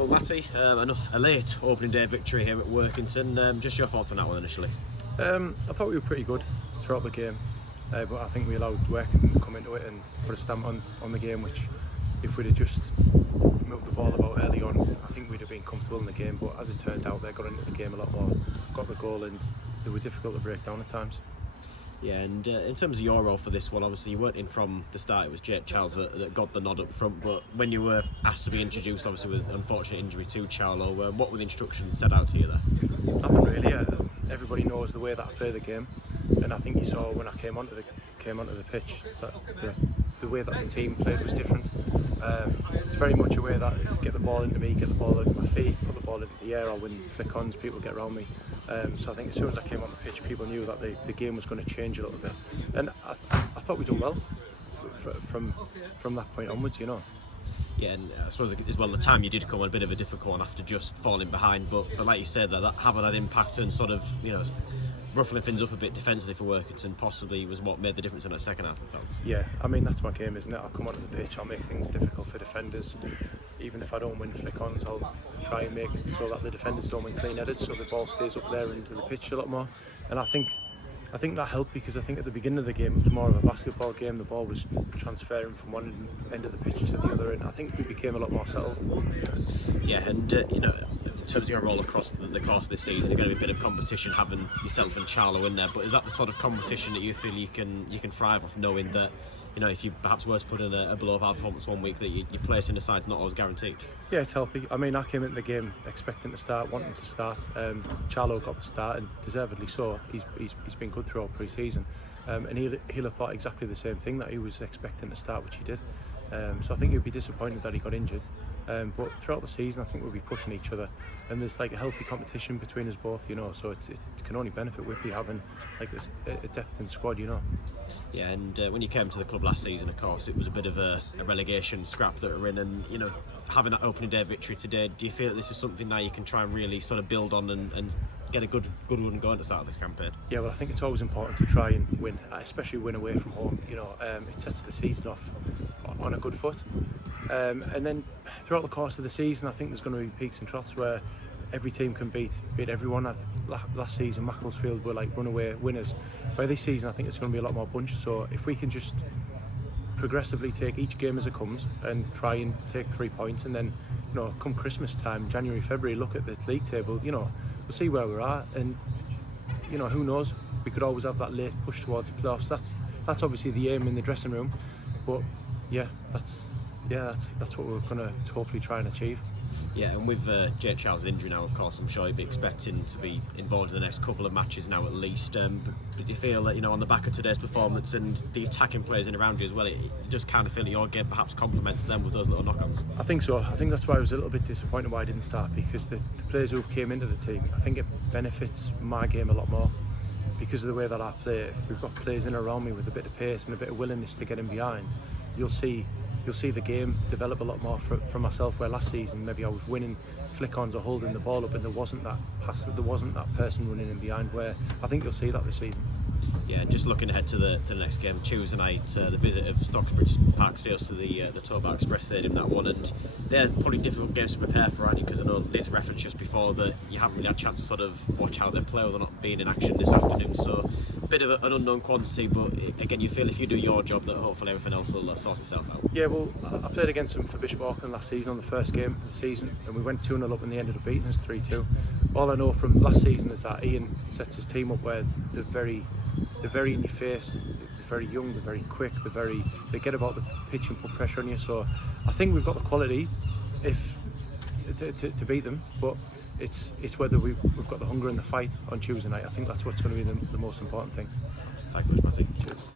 Well, Matty, a late opening day victory here at Workington. Just your thoughts on that one initially? I thought we were pretty good throughout the game, but I think we allowed Workington to come into it and put a stamp on the game, which if we'd have just moved the ball about early on, I think we'd have been comfortable in the game. But as it turned out, they got into the game a lot more, got the goal, and they were difficult to break down at times. Yeah, and in terms of your role for this one, obviously you weren't in from the start. It was Jake Charles that got the nod up front, but when you were asked to be introduced, obviously with an unfortunate injury to Charlo, what were the instructions set out to you there? Nothing really. Everybody knows the way that I play the game, and I think you saw when I came onto the pitch that the way that the team played was different. It's very much a way that get the ball into me, get the ball into my feet, put the ball into the air, or when flick-ons, people get around me. So I think as soon as I came on the pitch, people knew that the game was going to change a little bit, and I thought we'd done well from that point onwards, you know. Yeah, and I suppose as well the time you did come on a bit of a difficult one after just falling behind, but like you said that having that impact and sort of ruffling things up a bit defensively for Workington possibly was what made the difference in that second half, I felt. Yeah, I mean that's my game, isn't it? I'll come onto the pitch, I'll make things difficult for defenders. Even if I don't win flick-ons, I'll try and make it so that the defenders don't win clean headers, so the ball stays up there into the pitch a lot more. And I think that helped, because I think at the beginning of the game it was more of a basketball game. The ball was transferring from one end of the pitch to the other, and I think we became a lot more settled. Yeah, and in terms of your role across the course of this season, there's going to be a bit of competition having yourself and Charlo in there. But is that the sort of competition that you feel you can thrive off, knowing that if you perhaps were to put in a below par performance one week, that your place in the side's not always guaranteed? Yeah, it's healthy. I mean, I came into the game expecting to start, wanting to start. Charlo got the start, and deservedly so. He's been good throughout pre-season, and he'll have thought exactly the same thing, that he was expecting to start, which he did. So I think he'd be disappointed that he got injured. But throughout the season, I think we'll be pushing each other, and there's like a healthy competition between us both, so it can only benefit Whippy having like a depth in the squad, Yeah, and when you came to the club last season, of course, it was a bit of a relegation scrap that we're in, and having that opening day victory today, do you feel that this is something now you can try and really sort of build on and get a good one going at the start of this campaign? Yeah, well, I think it's always important to try and win, especially win away from home. It sets the season off on a good foot, and then throughout the course of the season, I think there's going to be peaks and troughs where every team can beat everyone. Last season, Macclesfield were like runaway winners. By this season, I think it's going to be a lot more bunched. So if we can just progressively take each game as it comes and try and take 3 points, and then come Christmas time, January, February, look at the league table. We'll see where we're at, and who knows? We could always have that late push towards the playoffs. That's obviously the aim in the dressing room, but that's what we're going to hopefully try and achieve. Yeah, and with Jake Charles' injury now, of course, I'm sure you'll be expecting to be involved in the next couple of matches now at least. But do you feel that, on the back of today's performance and the attacking players in around you as well, you just kind of feel that your game perhaps complements them with those little knock-ons? I think so. I think that's why I was a little bit disappointed why I didn't start, because the players who came into the team, I think it benefits my game a lot more because of the way that I play. If we've got players in around me with a bit of pace and a bit of willingness to get in behind, you'll see the game develop a lot more from myself, where last season maybe I was winning flick-ons or holding the ball up and there wasn't that pass, there wasn't that person running in behind, where I think you'll see that this season. Yeah, just looking ahead to the next game, Tuesday night, the visit of Stocksbridge Park Steels to the Tobacco Express Stadium, that one, and they're probably difficult games to prepare for, aren't you? Because I know it's referenced just before that you haven't really had a chance to sort of watch how they play, or they're not being in action this afternoon, so a bit of an unknown quantity, but again, you feel if you do your job that hopefully everything else will sort itself out. Yeah, well, I played against them for Bishop Auckland last season on the first game of the season, and we went 2-0 up and they ended up beating us 3-2. All I know from last season is that Ian sets his team up where they're very in your face, they're very young, they're very quick, they get about the pitch and put pressure on you. So I think we've got the quality to beat them, but it's whether we've got the hunger and the fight on Tuesday night. I think that's what's going to be the most important thing. Thank you, Matty. Cheers.